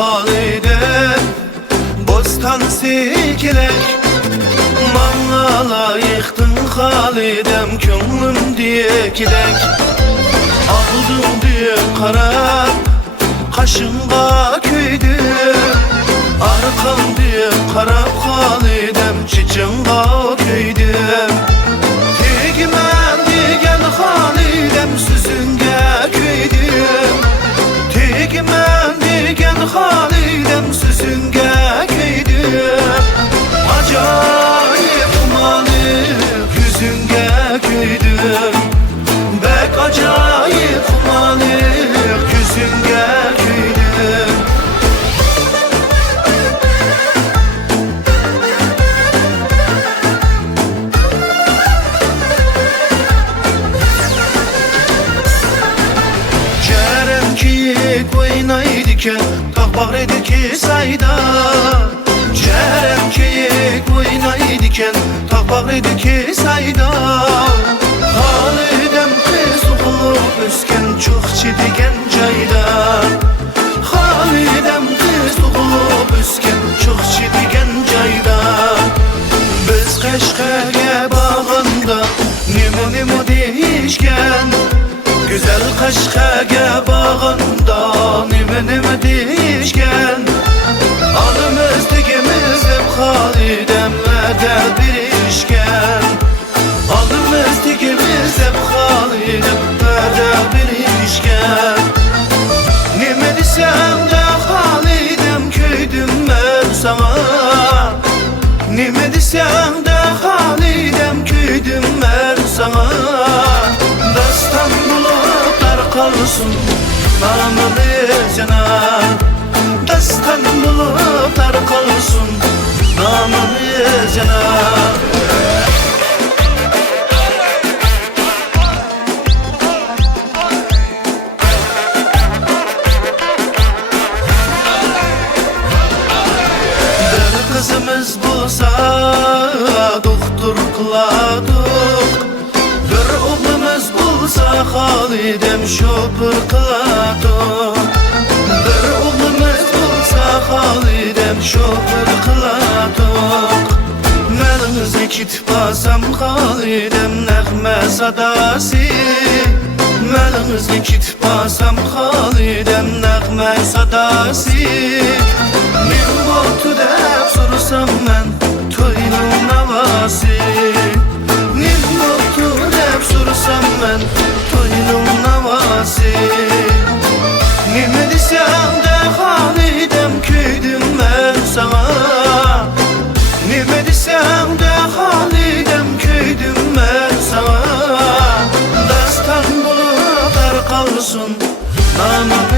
Halidem bostan sikilek Mangala yıktın Halidem Könlüm diyekilek Aldım diye karab Kaşınga köydüm Arkam diye karab Halidem Çiçinga köydüm Tegmen digen Halidem Süzünge köydüm Tegmen digen Halidem Süzünge köydüm Acayip umanık yüzünge köydüm Bek acayip umanık yüzünge köydüm Cerem ki oynaydıken Takbağredeki sayda Cerem ki oynaydıken Takbağredeki sayda Halidem kız olup ösken Çok çidigen cayda Halidem kız olup ösken Çok çidigen cayda Biz Kaşgarga bağında Nimo deyişken Güzel Kaşgarga bağında Nimo deyişken Alımız digimiz hep Halidem'le birişken Alımız digimiz hep Halidem'le birişken Nime desem de Halidem köydüm ben sana Nime desem de Halidem köydüm ben sana Dastan bulutlar kalsın namımız yana Dastan bulutlar kalsın namımız yana Bir kızımız bulsa doktor kıladık Bir oğlumuz bulsa Halidem şoför kıladık Bir oğlumuz bulsa Halidem şoför kıladık Melimize kit basam Halidem nəğmə sadası Melimize kit basam Halidem nəğmə sadası Min botu dep sorsam mən toyunun havası Min botu dep sorsam mən toyunun havası Nime desem de Halidem köydüm ben sana Nime desem de Halidem köydüm ben sana Dastan bulutlar kalsın namım